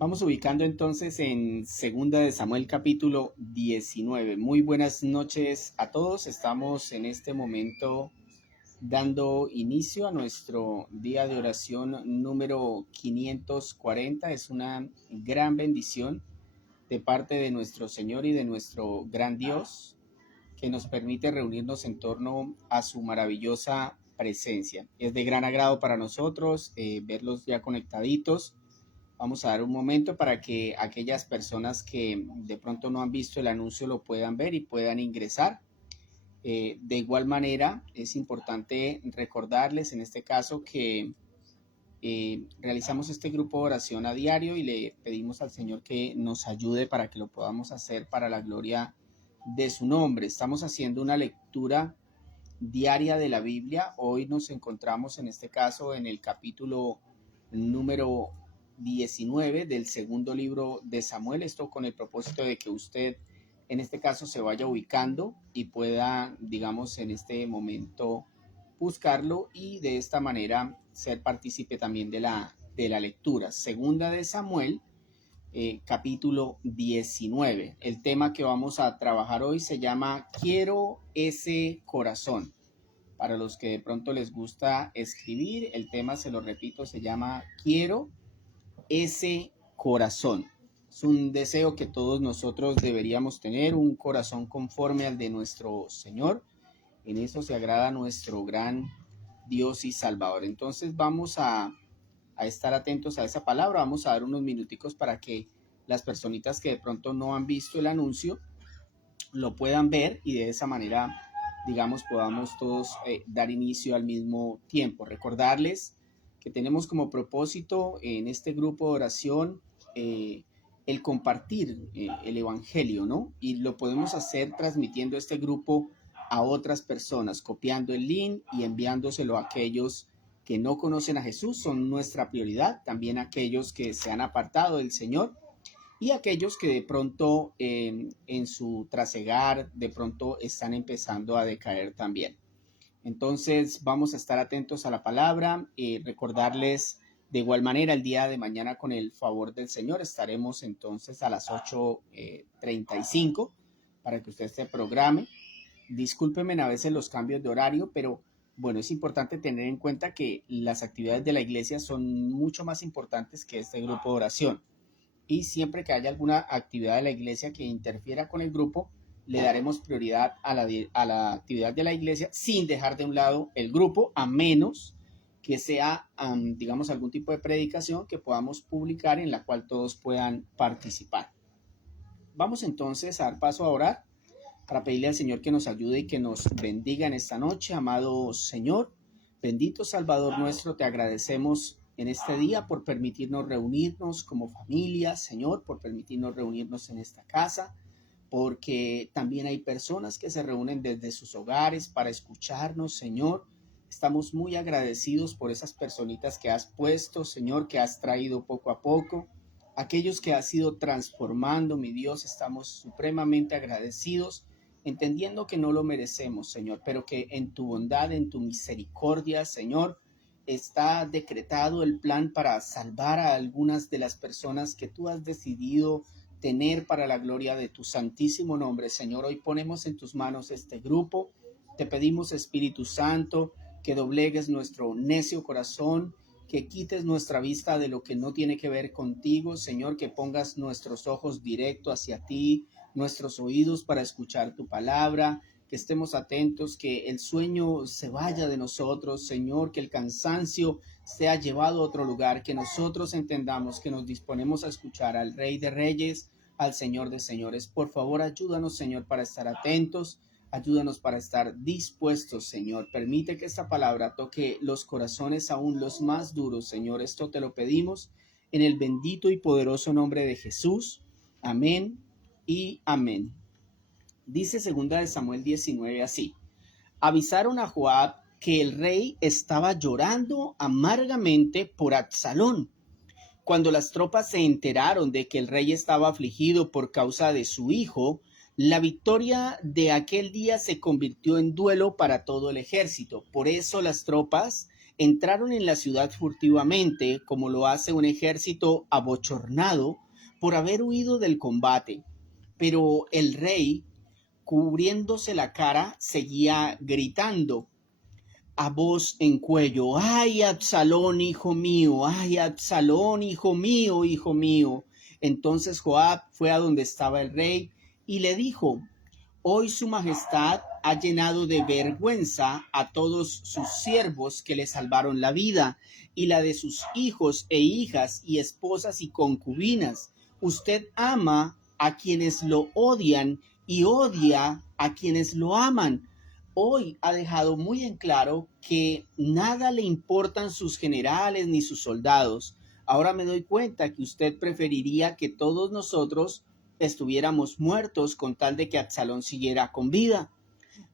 Vamos ubicando entonces en Segunda de Samuel capítulo 19. Muy buenas noches a todos. Estamos en este momento dando inicio a nuestro día de oración número 540. Es una gran bendición de parte de nuestro Señor y de nuestro gran Dios que nos permite reunirnos en torno a su maravillosa presencia. Es de gran agrado para nosotros verlos ya conectaditos. Vamos a dar un momento para que aquellas personas que de pronto no han visto el anuncio lo puedan ver y puedan ingresar. De igual manera, es importante recordarles en este caso que realizamos este grupo de oración a diario y le pedimos al Señor que nos ayude para que lo podamos hacer para la gloria de su nombre. Estamos haciendo una lectura diaria de la Biblia. Hoy nos encontramos en este caso en el capítulo número 19 del segundo libro de Samuel. Esto con el propósito de que usted en este caso se vaya ubicando y pueda, digamos, en este momento buscarlo y de esta manera ser partícipe también de la lectura. Segunda de Samuel, capítulo 19. El tema que vamos a trabajar hoy se llama Quiero ese corazón. Para los que de pronto les gusta escribir, el tema, se lo repito, se llama Quiero ese corazón. Es un deseo que todos nosotros deberíamos tener, un corazón conforme al de nuestro Señor. En eso se agrada nuestro gran Dios y Salvador. Entonces vamos a estar atentos a esa palabra. Vamos a dar unos minuticos para que las personitas que de pronto no han visto el anuncio lo puedan ver y de esa manera, digamos, podamos todos dar inicio al mismo tiempo. Recordarles que tenemos como propósito en este grupo de oración el compartir el evangelio, ¿no? Y lo podemos hacer transmitiendo este grupo a otras personas, copiando el link y enviándoselo a aquellos que no conocen a Jesús, son nuestra prioridad, también aquellos que se han apartado del Señor y aquellos que de pronto en su trasegar de pronto están empezando a decaer también. Entonces vamos a estar atentos a la palabra y recordarles de igual manera el día de mañana con el favor del Señor estaremos entonces a las 8:35 para que usted se programe. Discúlpenme a veces los cambios de horario, pero bueno, es importante tener en cuenta que las actividades de la iglesia son mucho más importantes que este grupo de oración y siempre que haya alguna actividad de la iglesia que interfiera con el grupo, le daremos prioridad a la actividad de la iglesia sin dejar de un lado el grupo, a menos que sea, digamos, algún tipo de predicación que podamos publicar en la cual todos puedan participar. Vamos entonces a dar paso a orar para pedirle al Señor que nos ayude y que nos bendiga en esta noche. Amado Señor, bendito Salvador nuestro, te agradecemos en este día por permitirnos reunirnos como familia, Señor, por permitirnos reunirnos en esta casa, porque también hay personas que se reúnen desde sus hogares para escucharnos, Señor. Estamos muy agradecidos por esas personitas que has puesto, Señor, que has traído poco a poco, aquellos que has ido transformando, mi Dios, estamos supremamente agradecidos, entendiendo que no lo merecemos, Señor, pero que en tu bondad, en tu misericordia, Señor, está decretado el plan para salvar a algunas de las personas que tú has decidido tener para la gloria de tu santísimo nombre. Señor, hoy ponemos en tus manos este grupo. Te pedimos, Espíritu Santo, que doblegues nuestro necio corazón, que quites nuestra vista de lo que no tiene que ver contigo, Señor, que pongas nuestros ojos directo hacia ti, nuestros oídos para escuchar tu palabra, que estemos atentos, que el sueño se vaya de nosotros, Señor, que el cansancio sea llevado a otro lugar, que nosotros entendamos que nos disponemos a escuchar al Rey de Reyes, al Señor de Señores. Por favor, ayúdanos, Señor, para estar atentos, ayúdanos para estar dispuestos, Señor. Permite que esta palabra toque los corazones aún los más duros, Señor. Esto te lo pedimos en el bendito y poderoso nombre de Jesús. Amén y amén. Dice segunda de Samuel 19 así: avisaron a Joab que el rey estaba llorando amargamente por Absalón. Cuando las tropas se enteraron de que el rey estaba afligido por causa de su hijo, la victoria de aquel día se convirtió en duelo para todo el ejército. Por eso las tropas entraron en la ciudad furtivamente, como lo hace un ejército abochornado por haber huido del combate. Pero el rey, cubriéndose la cara, seguía gritando a voz en cuello: ¡ay, Absalón, hijo mío! ¡Ay, Absalón, hijo mío, hijo mío! Entonces Joab fue a donde estaba el rey y le dijo: hoy su majestad ha llenado de vergüenza a todos sus siervos que le salvaron la vida, y la de sus hijos e hijas y esposas y concubinas. Usted ama a quienes lo odian y odia a quienes lo aman. Hoy ha dejado muy en claro que nada le importan sus generales ni sus soldados. Ahora me doy cuenta que usted preferiría que todos nosotros estuviéramos muertos con tal de que Absalón siguiera con vida.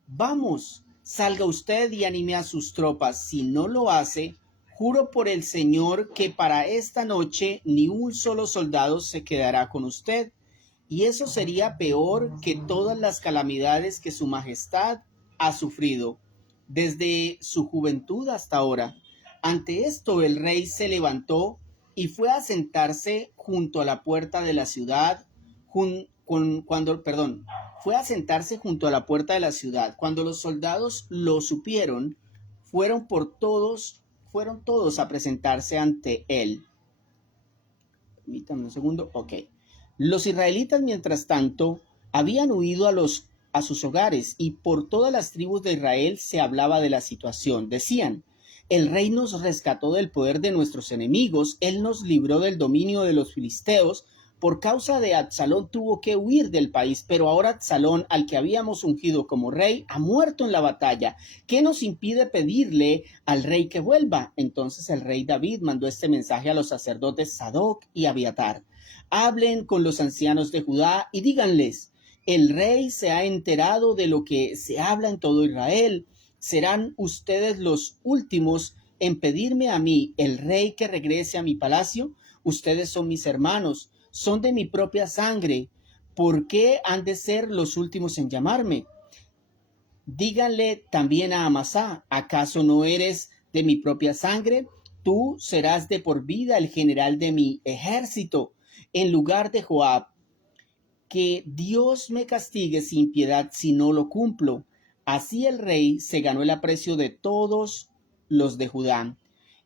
Vamos, salga usted y anime a sus tropas. Si no lo hace, juro por el Señor que para esta noche ni un solo soldado se quedará con usted. Y eso sería peor que todas las calamidades que su majestad ha sufrido desde su juventud hasta ahora. Ante esto el rey se levantó y fue a sentarse junto a la puerta de la ciudad, fue a sentarse junto a la puerta de la ciudad. Cuando los soldados lo supieron, fueron todos a presentarse ante él. Permítanme un segundo. Ok. Los israelitas, mientras tanto, habían huido a sus hogares, y por todas las tribus de Israel se hablaba de la situación. Decían: el rey nos rescató del poder de nuestros enemigos, él nos libró del dominio de los filisteos. Por causa de Absalón tuvo que huir del país, pero ahora Absalón, al que habíamos ungido como rey, ha muerto en la batalla. ¿Qué nos impide pedirle al rey que vuelva? Entonces el rey David mandó este mensaje a los sacerdotes Sadoc y Abiatar: hablen con los ancianos de Judá y díganles: el rey se ha enterado de lo que se habla en todo Israel. ¿Serán ustedes los últimos en pedirme a mí, el rey, que regrese a mi palacio? Ustedes son mis hermanos, son de mi propia sangre. ¿Por qué han de ser los últimos en llamarme? Díganle también a Amasá: ¿acaso no eres de mi propia sangre? Tú serás de por vida el general de mi ejército, en lugar de Joab. Que Dios me castigue sin piedad si no lo cumplo. Así el rey se ganó el aprecio de todos los de Judá,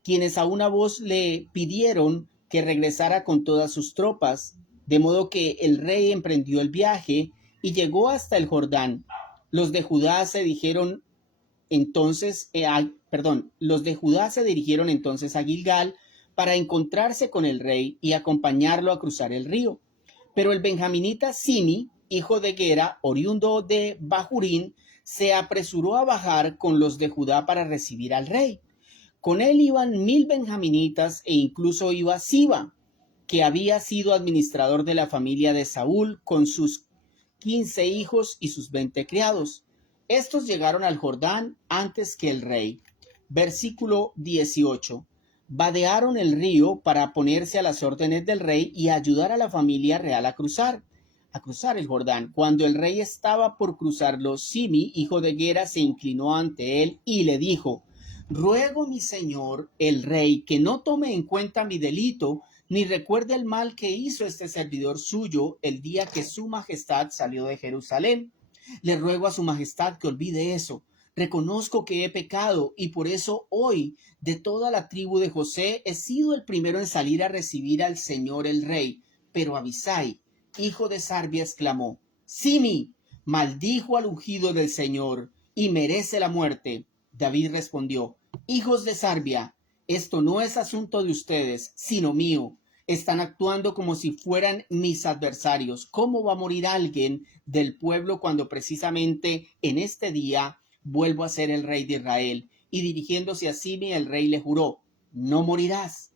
quienes a una voz le pidieron que regresara con todas sus tropas, de modo que el rey emprendió el viaje y llegó hasta el Jordán. Los de Judá se dijeron entonces, los de Judá se dirigieron entonces a Gilgal para encontrarse con el rey y acompañarlo a cruzar el río. Pero el benjaminita Simi, hijo de Gera, oriundo de Bahurín, se apresuró a bajar con los de Judá para recibir al rey. Con él iban 1000 benjaminitas, e incluso iba Siba, que había sido administrador de la familia de Saúl, con sus 15 hijos y sus 20 criados. Estos llegaron al Jordán antes que el rey. Versículo 18. Vadearon el río para ponerse a las órdenes del rey y ayudar a la familia real a cruzar el Jordán. Cuando el rey estaba por cruzarlo, Simi, hijo de Gera, se inclinó ante él y le dijo: ruego, mi señor el rey, que no tome en cuenta mi delito, ni recuerde el mal que hizo este servidor suyo el día que su majestad salió de Jerusalén. Le ruego a su majestad que olvide eso. Reconozco que he pecado, y por eso hoy, de toda la tribu de José, he sido el primero en salir a recibir al señor el rey. Pero Abisai, hijo de Sarbia, exclamó: Simi maldijo al ungido del Señor y merece la muerte. David respondió: hijos de Sarbia, esto no es asunto de ustedes, sino mío. Están actuando como si fueran mis adversarios. ¿Cómo va a morir alguien del pueblo cuando precisamente en este día vuelvo a ser el rey de Israel? Y dirigiéndose a Simi, el rey le juró: no morirás.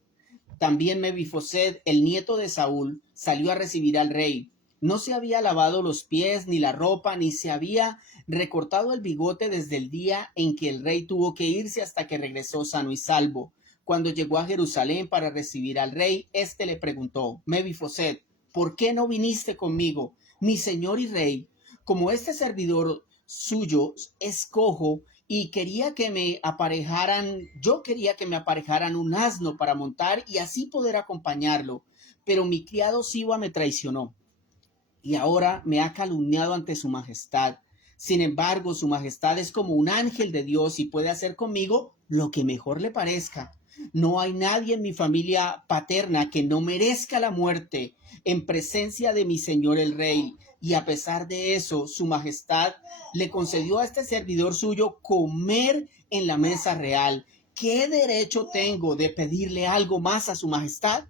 También Mefiboset, el nieto de Saúl, salió a recibir al rey. No se había lavado los pies ni la ropa, ni se había recortado el bigote desde el día en que el rey tuvo que irse hasta que regresó sano y salvo. Cuando llegó a Jerusalén para recibir al rey, éste le preguntó: Mefiboset, ¿por qué no viniste conmigo, mi señor y rey? Como este servidor suyo es cojo y quería que me aparejaran, yo quería que me aparejaran un asno para montar y así poder acompañarlo, pero mi criado Siba me traicionó y ahora me ha calumniado ante su majestad. Sin embargo, su majestad es como un ángel de Dios y puede hacer conmigo lo que mejor le parezca. No hay nadie en mi familia paterna que no merezca la muerte en presencia de mi señor el rey. Y a pesar de eso, su majestad le concedió a este servidor suyo comer en la mesa real. ¿Qué derecho tengo de pedirle algo más a su majestad?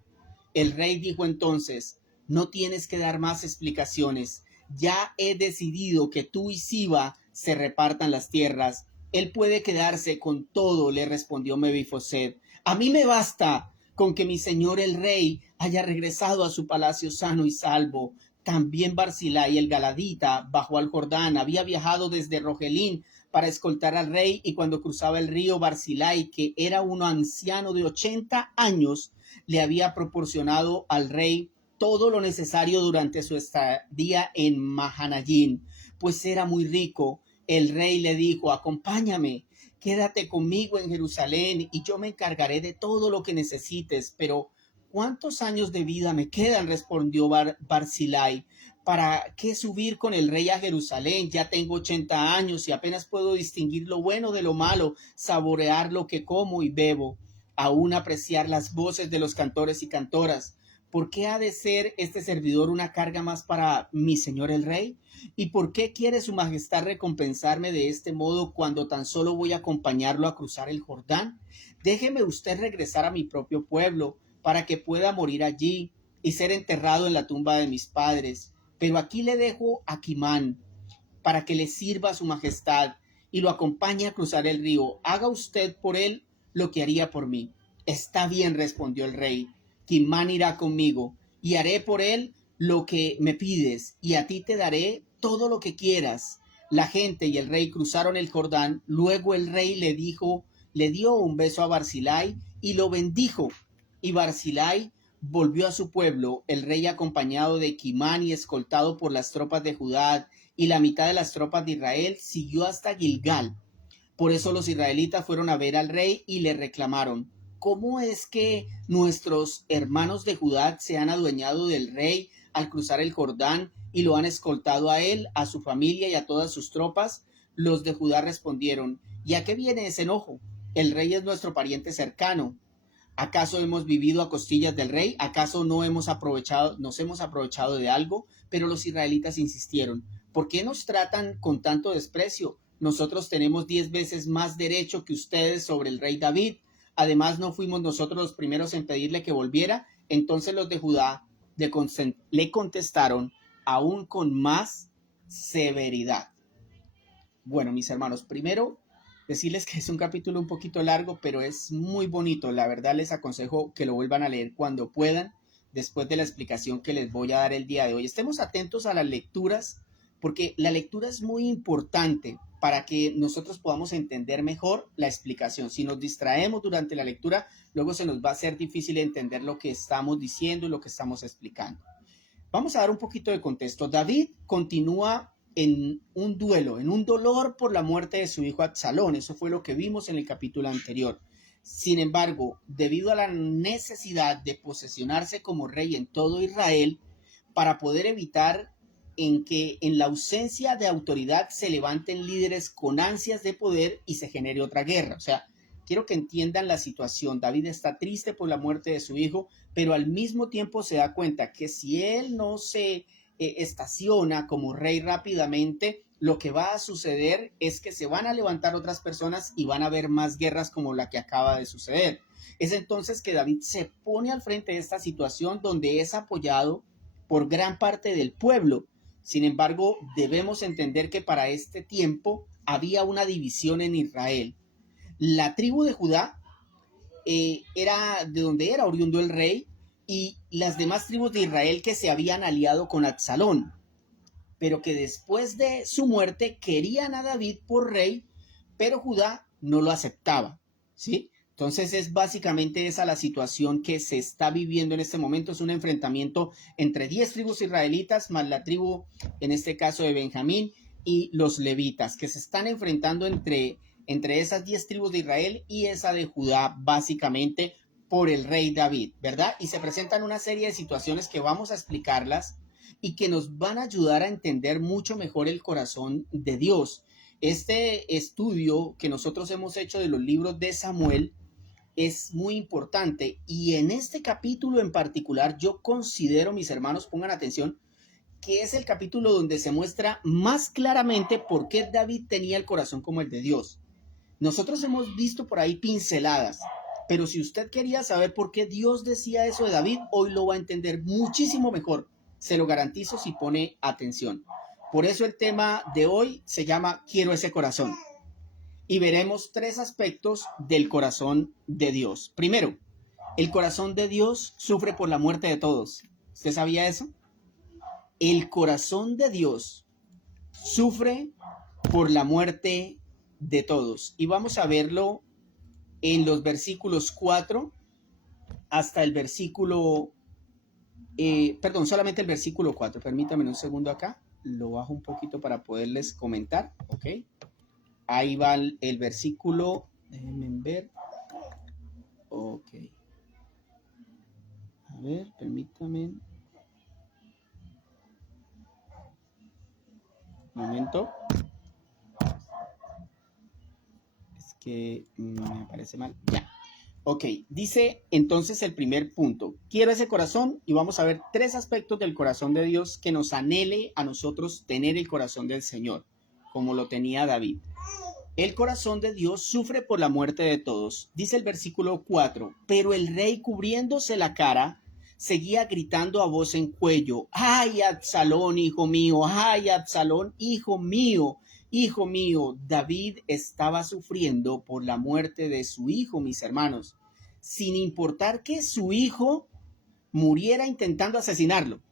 El rey dijo entonces: no tienes que dar más explicaciones. Ya he decidido que tú y Siba se repartan las tierras. Él puede quedarse con todo, le respondió Mefiboset. A mí me basta con que mi señor el rey haya regresado a su palacio sano y salvo. También Barzillai el Galadita bajó al Jordán, había viajado desde Rogelín para escoltar al rey, y cuando cruzaba el río, Barzillai, que era un anciano de 80 años, le había proporcionado al rey todo lo necesario durante su estadía en Mahanayín, pues era muy rico. El rey le dijo: acompáñame, quédate conmigo en Jerusalén y yo me encargaré de todo lo que necesites. Pero ¿cuántos años de vida me quedan?, respondió Barzillai. ¿Para qué subir con el rey a Jerusalén? Ya tengo 80 años y apenas puedo distinguir lo bueno de lo malo, saborear lo que como y bebo, aún apreciar las voces de los cantores y cantoras. ¿Por qué ha de ser este servidor una carga más para mi señor el rey? ¿Y por qué quiere su majestad recompensarme de este modo cuando tan solo voy a acompañarlo a cruzar el Jordán? Déjeme usted regresar a mi propio pueblo para que pueda morir allí y ser enterrado en la tumba de mis padres. Pero aquí le dejo a Kimán para que le sirva a su majestad y lo acompañe a cruzar el río. Haga usted por él lo que haría por mí. Está bien, respondió el rey. Kimán irá conmigo y haré por él lo que me pides, y a ti te daré todo lo que quieras. La gente y el rey cruzaron el Jordán. Luego el rey le dio un beso a Barzillai y lo bendijo. Y Barzillai volvió a su pueblo, el rey acompañado de Kimán y escoltado por las tropas de Judá, y la mitad de las tropas de Israel siguió hasta Gilgal. Por eso los israelitas fueron a ver al rey y le reclamaron: ¿cómo es que nuestros hermanos de Judá se han adueñado del rey al cruzar el Jordán y lo han escoltado a él, a su familia y a todas sus tropas? Los de Judá respondieron: ¿y a qué viene ese enojo? El rey es nuestro pariente cercano. ¿Acaso hemos vivido a costillas del rey? ¿Acaso nos hemos aprovechado de algo? Pero los israelitas insistieron: ¿por qué nos tratan con tanto desprecio? Nosotros tenemos 10 veces más derecho que ustedes sobre el rey David. Además, ¿no fuimos nosotros los primeros en pedirle que volviera? Entonces los de Judá le contestaron aún con más severidad. Bueno, mis hermanos, primero decirles que es un capítulo un poquito largo, pero es muy bonito. La verdad, les aconsejo que lo vuelvan a leer cuando puedan, después de la explicación que les voy a dar el día de hoy. Estemos atentos a las lecturas, porque la lectura es muy importante para que nosotros podamos entender mejor la explicación. Si nos distraemos durante la lectura, luego se nos va a ser difícil entender lo que estamos diciendo y lo que estamos explicando. Vamos a dar un poquito de contexto. David continúa en un duelo, en un dolor por la muerte de su hijo Absalón. Eso fue lo que vimos en el capítulo anterior. Sin embargo, debido a la necesidad de posesionarse como rey en todo Israel, para poder evitar que en la ausencia de autoridad se levanten líderes con ansias de poder y se genere otra guerra. O sea, quiero que entiendan la situación. David está triste por la muerte de su hijo, pero al mismo tiempo se da cuenta que si él no se estaciona como rey rápidamente, lo que va a suceder es que se van a levantar otras personas y van a haber más guerras como la que acaba de suceder. Es entonces que David se pone al frente de esta situación donde es apoyado por gran parte del pueblo. Sin embargo, debemos entender que para este tiempo había una división en Israel. La tribu de Judá era de donde era oriundo el rey, y las demás tribus de Israel que se habían aliado con Absalón, pero que después de su muerte querían a David por rey, pero Judá no lo aceptaba, ¿sí? Entonces es básicamente esa la situación que se está viviendo en este momento. Es un enfrentamiento entre 10 tribus israelitas más la tribu, en este caso de Benjamín, y los levitas, que se están enfrentando entre entre esas 10 tribus de Israel y esa de Judá, básicamente por el rey David, ¿verdad? Y se presentan una serie de situaciones que vamos a explicarlas y que nos van a ayudar a entender mucho mejor el corazón de Dios. Este estudio que nosotros hemos hecho de los libros de Samuel es muy importante y en este capítulo en particular yo considero, mis hermanos, pongan atención, que es el capítulo donde se muestra más claramente por qué David tenía el corazón como el de Dios. Nosotros hemos visto por ahí pinceladas, pero si usted quería saber por qué Dios decía eso de David, hoy lo va a entender muchísimo mejor. Se lo garantizo si pone atención. Por eso el tema de hoy se llama Quiero ese corazón. Y veremos 3 aspectos del corazón de Dios. Primero, el corazón de Dios sufre por la muerte de todos. ¿Usted sabía eso? El corazón de Dios sufre por la muerte de todos. Y vamos a verlo en los versículos 4 hasta el versículo, solamente el versículo 4. Permítanme un segundo acá. Lo bajo un poquito para poderles comentar. Ok. Ahí va el versículo. Déjenme ver. Ok. A ver, permítame. Un momento. Es que me parece mal. Ya. Ok, dice entonces el primer punto. Quiero ese corazón y vamos a ver 3 aspectos del corazón de Dios que nos anhele a nosotros tener el corazón del Señor, como lo tenía David. El corazón de Dios sufre por la muerte de todos. Dice el versículo 4, pero el rey cubriéndose la cara seguía gritando a voz en cuello, ¡ay, Absalón, hijo mío! ¡Ay, Absalón, hijo mío! Hijo mío, David estaba sufriendo por la muerte de su hijo, mis hermanos, sin importar que su hijo muriera intentando asesinarlo.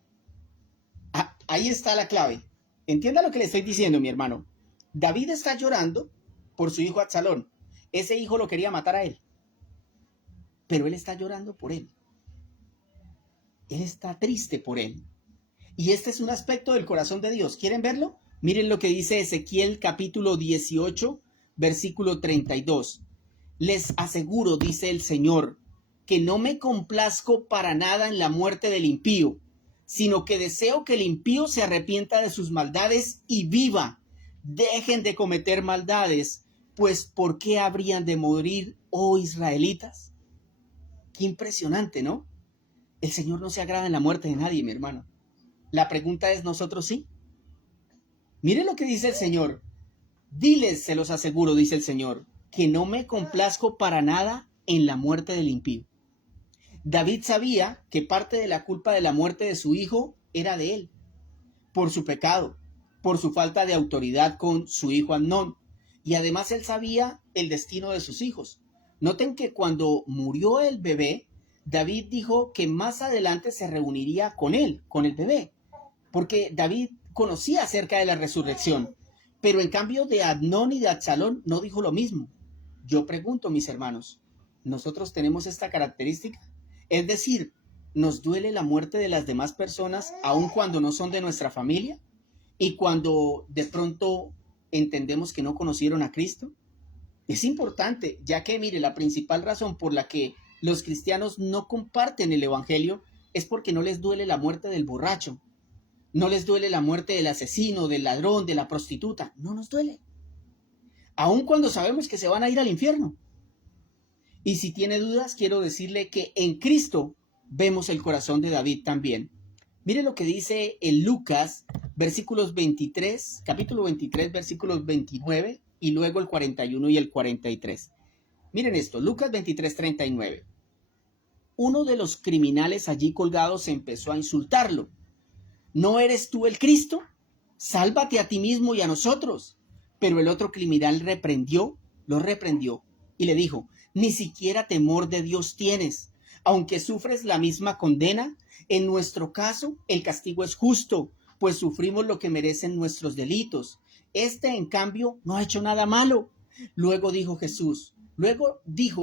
Ahí está la clave. Entienda lo que le estoy diciendo, mi hermano. David está llorando por su hijo Absalón. Ese hijo lo quería matar a él, pero él está llorando por él. Él está triste por él. Y este es un aspecto del corazón de Dios. ¿Quieren verlo? Miren lo que dice Ezequiel capítulo 18, versículo 32. Les aseguro, dice el Señor, que no me complazco para nada en la muerte del impío, sino que deseo que el impío se arrepienta de sus maldades y viva. Dejen de cometer maldades, pues ¿por qué habrían de morir, oh israelitas? Qué impresionante, ¿no? El Señor no se agrada en la muerte de nadie, mi hermano. La pregunta es, ¿nosotros sí? Miren lo que dice el Señor. Diles, se los aseguro, dice el Señor, que no me complazco para nada en la muerte del impío. David sabía que parte de la culpa de la muerte de su hijo era de él, por su pecado, por su falta de autoridad con su hijo Amnón. Y además él sabía el destino de sus hijos. Noten que cuando murió el bebé, David dijo que más adelante se reuniría con él, con el bebé, porque David conocía acerca de la resurrección, pero en cambio de Amnón y de Absalón no dijo lo mismo. Yo pregunto, mis hermanos, ¿nosotros tenemos esta característica? Es decir, ¿nos duele la muerte de las demás personas aun cuando no son de nuestra familia? ¿Y cuando de pronto entendemos que no conocieron a Cristo? Es importante, ya que, mire, la principal razón por la que los cristianos no comparten el evangelio es porque no les duele la muerte del borracho, no les duele la muerte del asesino, del ladrón, de la prostituta, no nos duele. Aun cuando sabemos que se van a ir al infierno. Y si tiene dudas, quiero decirle que en Cristo vemos el corazón de David también. Mire lo que dice en Lucas, versículos 23, capítulo 23, versículos 29 y luego el 41 y el 43. Miren esto, Lucas 23, 39. Uno de los criminales allí colgados empezó a insultarlo. ¿No eres tú el Cristo? Sálvate a ti mismo y a nosotros. Pero el otro criminal lo reprendió y le dijo, ni siquiera temor de Dios tienes, aunque sufres la misma condena. En nuestro caso, el castigo es justo, pues sufrimos lo que merecen nuestros delitos. Este, en cambio, no ha hecho nada malo. Luego dijo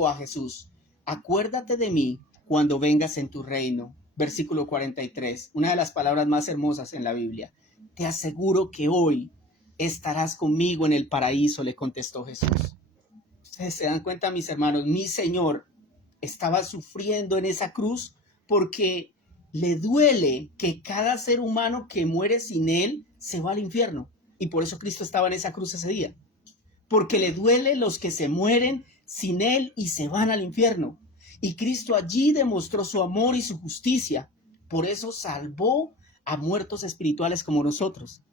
a Jesús, acuérdate de mí cuando vengas en tu reino. Versículo 43, una de las palabras más hermosas en la Biblia. Te aseguro que hoy estarás conmigo en el paraíso, le contestó Jesús. Ustedes se dan cuenta, mis hermanos, mi Señor estaba sufriendo en esa cruz porque le duele que cada ser humano que muere sin Él se va al infierno. Y por eso Cristo estaba en esa cruz ese día. Porque le duele los que se mueren sin Él y se van al infierno. Y Cristo allí demostró su amor y su justicia. Por eso salvó a muertos espirituales como nosotros.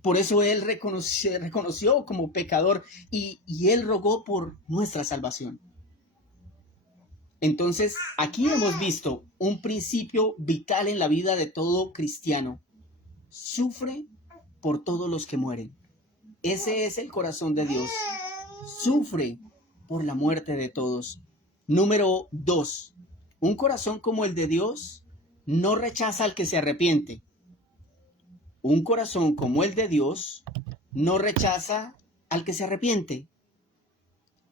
Por eso Él reconoció como pecador y Él rogó por nuestra salvación. Entonces, aquí hemos visto un principio vital en la vida de todo cristiano. Sufre por todos los que mueren. Ese es el corazón de Dios. Sufre por la muerte de todos. Número 2. Un corazón como el de Dios no rechaza al que se arrepiente. Un corazón como el de Dios no rechaza al que se arrepiente.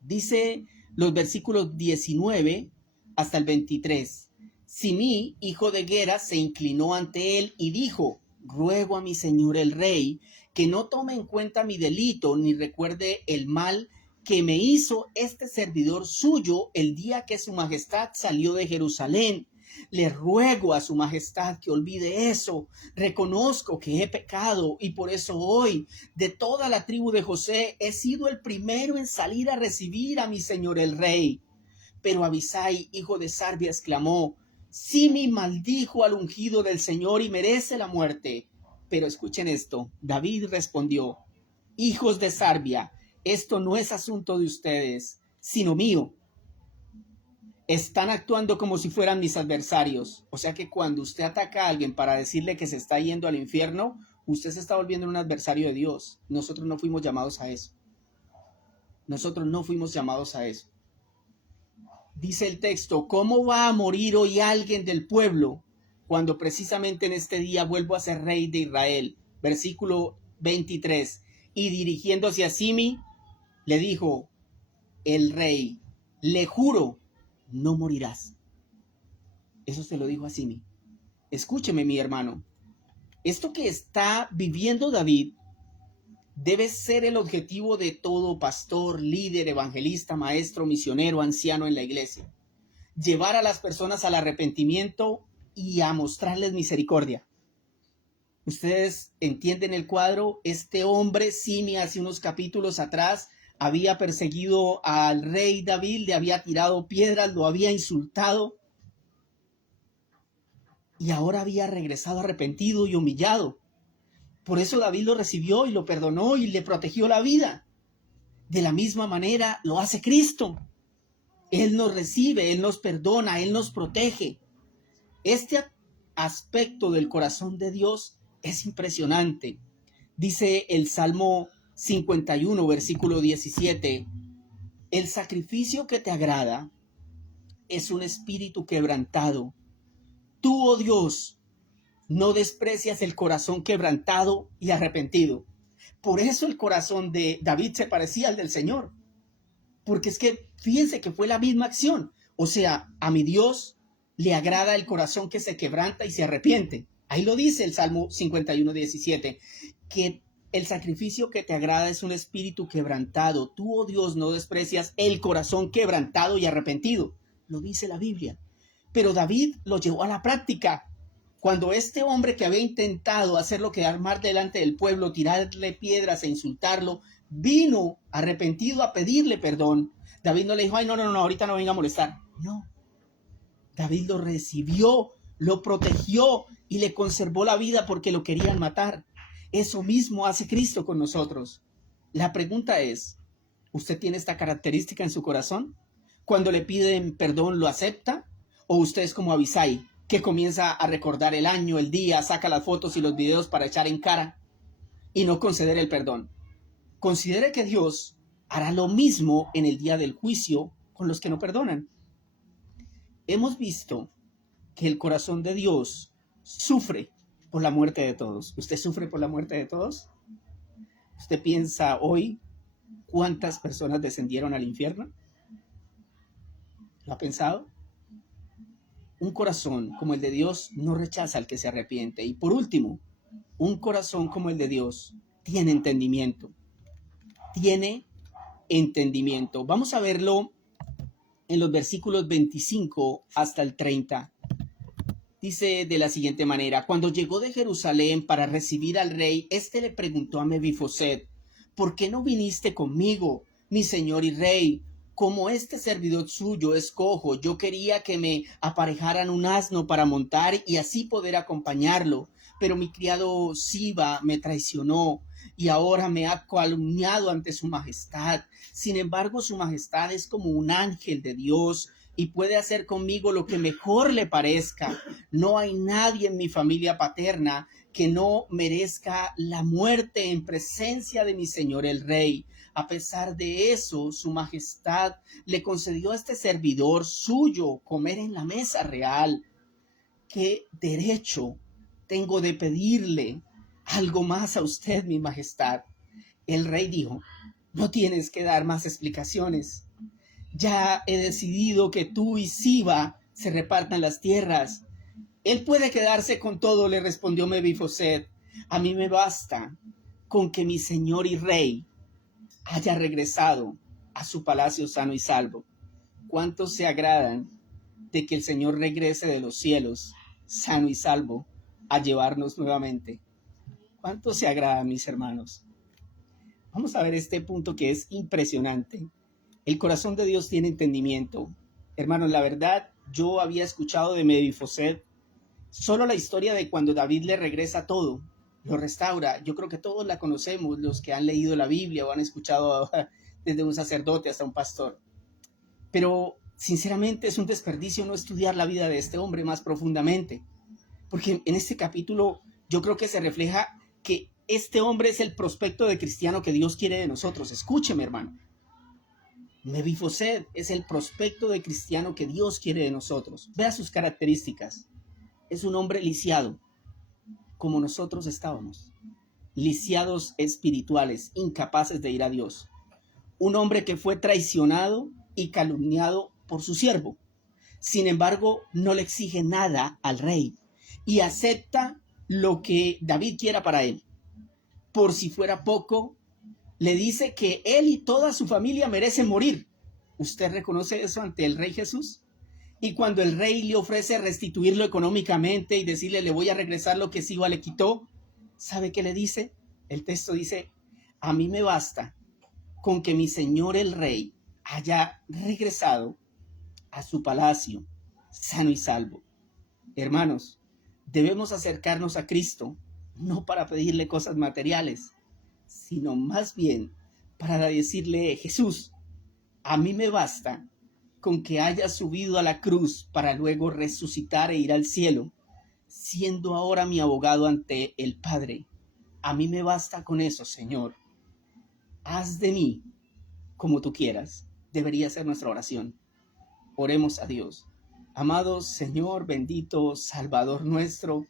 Dice los versículos 19 hasta el 23. Simí, hijo de Gera, se inclinó ante él y dijo: ruego a mi señor el rey que no tome en cuenta mi delito ni recuerde el mal que me hizo este servidor suyo el día que su majestad salió de Jerusalén. Le ruego a su majestad que olvide eso. Reconozco que he pecado y por eso hoy, de toda la tribu de José, he sido el primero en salir a recibir a mi señor el rey. Pero Abisai, hijo de Sarbia, exclamó: Simi maldijo al ungido del Señor y merece la muerte. Pero escuchen esto. David respondió: hijos de Sarbia, esto no es asunto de ustedes, sino mío. Están actuando como si fueran mis adversarios. O sea que cuando usted ataca a alguien para decirle que se está yendo al infierno, usted se está volviendo un adversario de Dios. Nosotros no fuimos llamados a eso. Nosotros no fuimos llamados a eso. Dice el texto: ¿cómo va a morir hoy alguien del pueblo cuando precisamente en este día vuelvo a ser rey de Israel? Versículo 23. Y dirigiéndose a Simi, le dijo el rey: le juro, no morirás. Eso se lo dijo a Simi. Escúcheme, mi hermano. Esto que está viviendo David debe ser el objetivo de todo pastor, líder, evangelista, maestro, misionero, anciano en la iglesia. Llevar a las personas al arrepentimiento y a mostrarles misericordia. Ustedes entienden el cuadro. Este hombre, Simi, hace unos capítulos atrás, había perseguido al rey David, le había tirado piedras, lo había insultado. Y ahora había regresado arrepentido y humillado. Por eso David lo recibió y lo perdonó y le protegió la vida. De la misma manera lo hace Cristo. Él nos recibe, Él nos perdona, Él nos protege. Este aspecto del corazón de Dios es impresionante. Dice el Salmo 51, versículo 17: el sacrificio que te agrada es un espíritu quebrantado. Tú, oh Dios, no desprecias el corazón quebrantado y arrepentido. Por eso el corazón de David se parecía al del Señor. Porque es que fíjense que fue la misma acción. O sea, a mi Dios le agrada el corazón que se quebranta y se arrepiente. Ahí lo dice el Salmo 51, 17, que el sacrificio que te agrada es un espíritu quebrantado. Tú, oh Dios, no desprecias el corazón quebrantado y arrepentido. Lo dice la Biblia. Pero David lo llevó a la práctica. Cuando este hombre que había intentado hacerlo quedar mal delante del pueblo, tirarle piedras e insultarlo, vino arrepentido a pedirle perdón, David no le dijo: ay, no, ahorita no venga a molestar. No. David lo recibió, lo protegió y le conservó la vida porque lo querían matar. Eso mismo hace Cristo con nosotros. La pregunta es: ¿usted tiene esta característica en su corazón? Cuando le piden perdón, ¿lo acepta? ¿O usted es como Abisai, que comienza a recordar el año, el día, saca las fotos y los videos para echar en cara y no conceder el perdón? Considere que Dios hará lo mismo en el día del juicio con los que no perdonan. Hemos visto que el corazón de Dios sufre por la muerte de todos. ¿Usted sufre por la muerte de todos? ¿Usted piensa hoy cuántas personas descendieron al infierno? ¿Lo ha pensado? Un corazón como el de Dios no rechaza al que se arrepiente. Y por último, un corazón como el de Dios tiene entendimiento, tiene entendimiento. Vamos a verlo en los versículos 25 hasta el 30. Dice de la siguiente manera: cuando llegó de Jerusalén para recibir al rey, éste le preguntó a Mefiboset: ¿por qué no viniste conmigo, mi señor y rey? Como este servidor suyo es cojo, yo quería que me aparejaran un asno para montar y así poder acompañarlo. Pero mi criado Siba me traicionó y ahora me ha calumniado ante su majestad. Sin embargo, su majestad es como un ángel de Dios y puede hacer conmigo lo que mejor le parezca. No hay nadie en mi familia paterna que no merezca la muerte en presencia de mi señor el rey. A pesar de eso, su majestad le concedió a este servidor suyo comer en la mesa real. ¿Qué derecho tengo de pedirle algo más a usted, mi majestad? El rey dijo: no tienes que dar más explicaciones. Ya he decidido que tú y Siba se repartan las tierras. Él puede quedarse con todo, le respondió Mefiboset. A mí me basta con que mi señor y rey haya regresado a su palacio sano y salvo. ¿Cuántos se agradan de que el Señor regrese de los cielos sano y salvo a llevarnos nuevamente? ¿Cuántos se agradan, mis hermanos? Vamos a ver este punto que es impresionante. El corazón de Dios tiene entendimiento. Hermanos, la verdad, yo había escuchado de Mefiboset solo la historia de cuando David le regresa todo, lo restaura. Yo creo que todos la conocemos, los que han leído la Biblia o han escuchado desde un sacerdote hasta un pastor. Pero sinceramente es un desperdicio no estudiar la vida de este hombre más profundamente, porque en este capítulo yo creo que se refleja que este hombre es el prospecto de cristiano que Dios quiere de nosotros. Escúcheme, hermano. Mefiboset es el prospecto de cristiano que Dios quiere de nosotros. Vea sus características. Es un hombre lisiado, como nosotros estábamos, lisiados espirituales, incapaces de ir a Dios. Un hombre que fue traicionado y calumniado por su siervo. Sin embargo, no le exige nada al rey y acepta lo que David quiera para él. Por si fuera poco, le dice que él y toda su familia merecen morir. ¿Usted reconoce eso ante el rey Jesús? Y cuando el rey le ofrece restituirlo económicamente y decirle: le voy a regresar lo que Siba le quitó, ¿sabe qué le dice? El texto dice: a mí me basta con que mi señor el rey haya regresado a su palacio sano y salvo. Hermanos, debemos acercarnos a Cristo no para pedirle cosas materiales, sino más bien para decirle: Jesús, a mí me basta con que haya subido a la cruz para luego resucitar e ir al cielo, siendo ahora mi abogado ante el Padre. A mí me basta con eso, Señor. Haz de mí como tú quieras. Debería ser nuestra oración. Oremos a Dios. Amado Señor, bendito Salvador nuestro,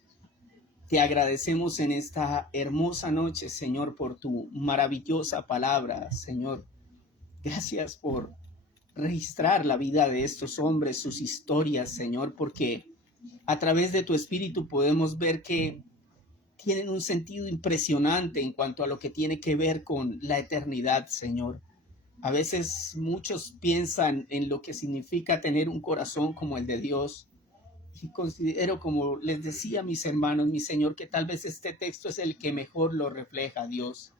te agradecemos en esta hermosa noche, Señor, por tu maravillosa palabra, Señor. Gracias por registrar la vida de estos hombres, sus historias, Señor, porque a través de tu espíritu podemos ver que tienen un sentido impresionante en cuanto a lo que tiene que ver con la eternidad, Señor. A veces muchos piensan en lo que significa tener un corazón como el de Dios. Y considero, como les decía a mis hermanos, mi Señor, que tal vez este texto es el que mejor lo refleja, Dios.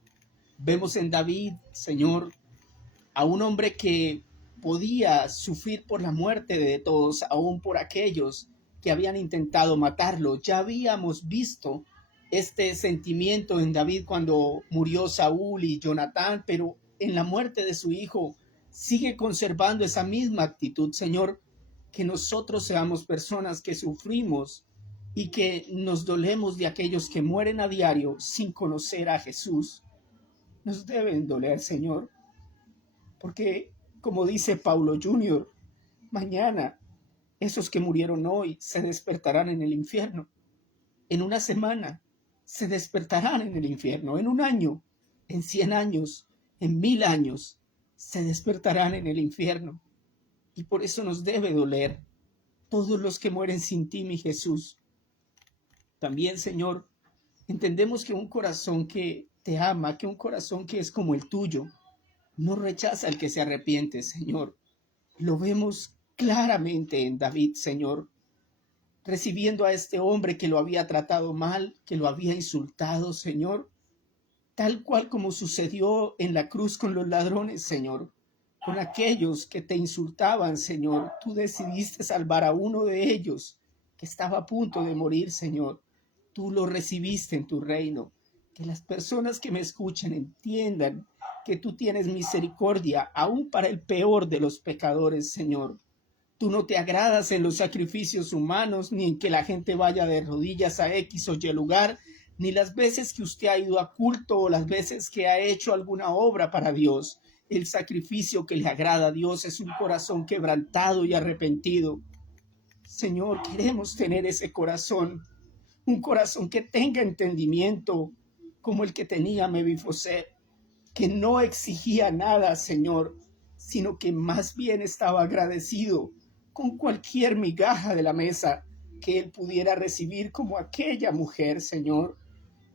Vemos en David, Señor, a un hombre que podía sufrir por la muerte de todos, aún por aquellos que habían intentado matarlo. Ya habíamos visto este sentimiento en David cuando murió Saúl y Jonatán, pero en la muerte de su hijo sigue conservando esa misma actitud, Señor. Que nosotros seamos personas que sufrimos y que nos dolemos de aquellos que mueren a diario sin conocer a Jesús. Nos deben doler, Señor, porque como dice Paulo Jr., mañana esos que murieron hoy se despertarán en el infierno. En una semana se despertarán en el infierno. En un año, en 100 años, en 1000 años, se despertarán en el infierno. Y por eso nos debe doler todos los que mueren sin ti, mi Jesús. También, Señor, entendemos que un corazón que te ama, que un corazón que es como el tuyo, no rechaza al que se arrepiente, Señor. Lo vemos claramente en David, Señor, recibiendo a este hombre que lo había tratado mal, que lo había insultado, Señor, tal cual como sucedió en la cruz con los ladrones, Señor, con aquellos que te insultaban, Señor. Tú decidiste salvar a uno de ellos que estaba a punto de morir, Señor. Tú lo recibiste en tu reino. Que las personas que me escuchen entiendan que tú tienes misericordia aún para el peor de los pecadores, Señor. Tú no te agradas en los sacrificios humanos, ni en que la gente vaya de rodillas a X o Y lugar, ni las veces que usted ha ido a culto o las veces que ha hecho alguna obra para Dios. El sacrificio que le agrada a Dios es un corazón quebrantado y arrepentido. Señor, queremos tener ese corazón, un corazón que tenga entendimiento como el que tenía Mefiboset, que no exigía nada, Señor, sino que más bien estaba agradecido con cualquier migaja de la mesa que él pudiera recibir, como aquella mujer, Señor,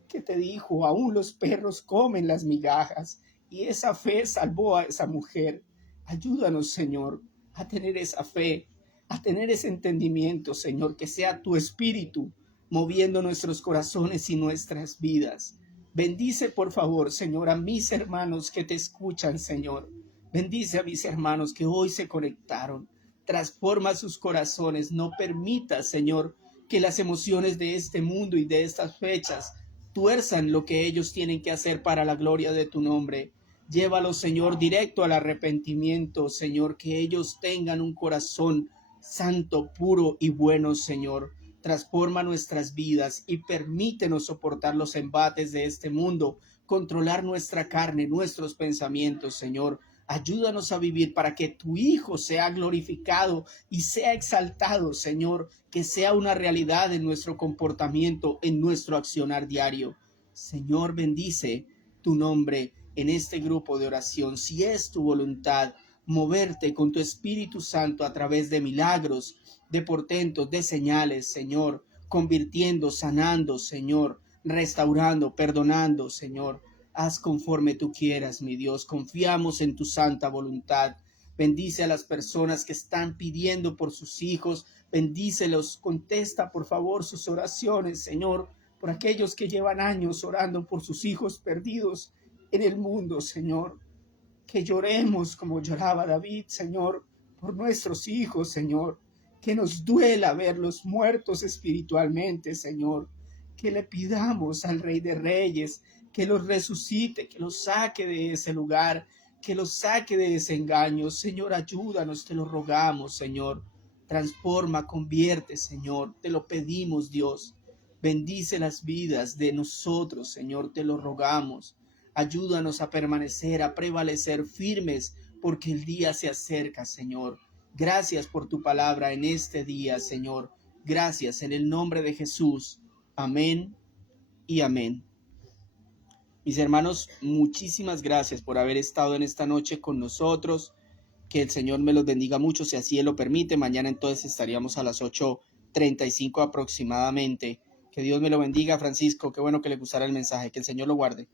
que te dijo, aún los perros comen las migajas, y esa fe salvó a esa mujer. Ayúdanos, Señor, a tener esa fe, a tener ese entendimiento, Señor, que sea tu espíritu moviendo nuestros corazones y nuestras vidas. Bendice, por favor, Señor, a mis hermanos que te escuchan, Señor. Bendice a mis hermanos que hoy se conectaron. Transforma sus corazones. No permita, Señor, que las emociones de este mundo y de estas fechas tuerzan lo que ellos tienen que hacer para la gloria de tu nombre. Llévalos, Señor, directo al arrepentimiento, Señor, que ellos tengan un corazón santo, puro y bueno, Señor. Transforma nuestras vidas y permítenos soportar los embates de este mundo, controlar nuestra carne, nuestros pensamientos, Señor. Ayúdanos a vivir para que tu Hijo sea glorificado y sea exaltado, Señor, que sea una realidad en nuestro comportamiento, en nuestro accionar diario. Señor, bendice tu nombre en este grupo de oración. Si es tu voluntad, moverte con tu Espíritu Santo a través de milagros, de portentos, de señales, Señor, convirtiendo, sanando, Señor, restaurando, perdonando, Señor. Haz conforme tú quieras, mi Dios. Confiamos en tu santa voluntad. Bendice a las personas que están pidiendo por sus hijos. Bendícelos. Contesta, por favor, sus oraciones, Señor, por aquellos que llevan años orando por sus hijos perdidos en el mundo, Señor. Que lloremos como lloraba David, Señor, por nuestros hijos, Señor. Que nos duela verlos muertos espiritualmente, Señor. Que le pidamos al Rey de Reyes que los resucite, que los saque de ese lugar, que los saque de ese engaño. Señor, ayúdanos, te lo rogamos, Señor. Transforma, convierte, Señor. Te lo pedimos, Dios. Bendice las vidas de nosotros, Señor, te lo rogamos. Ayúdanos a permanecer, a prevalecer firmes, porque el día se acerca, Señor. Gracias por tu palabra en este día, Señor. Gracias en el nombre de Jesús. Amén y amén. Mis hermanos, muchísimas gracias por haber estado en esta noche con nosotros. Que el Señor me los bendiga mucho, si así Él lo permite. Mañana entonces estaríamos a las 8:35 aproximadamente. Que Dios me lo bendiga, Francisco. Qué bueno que le gustara el mensaje. Que el Señor lo guarde.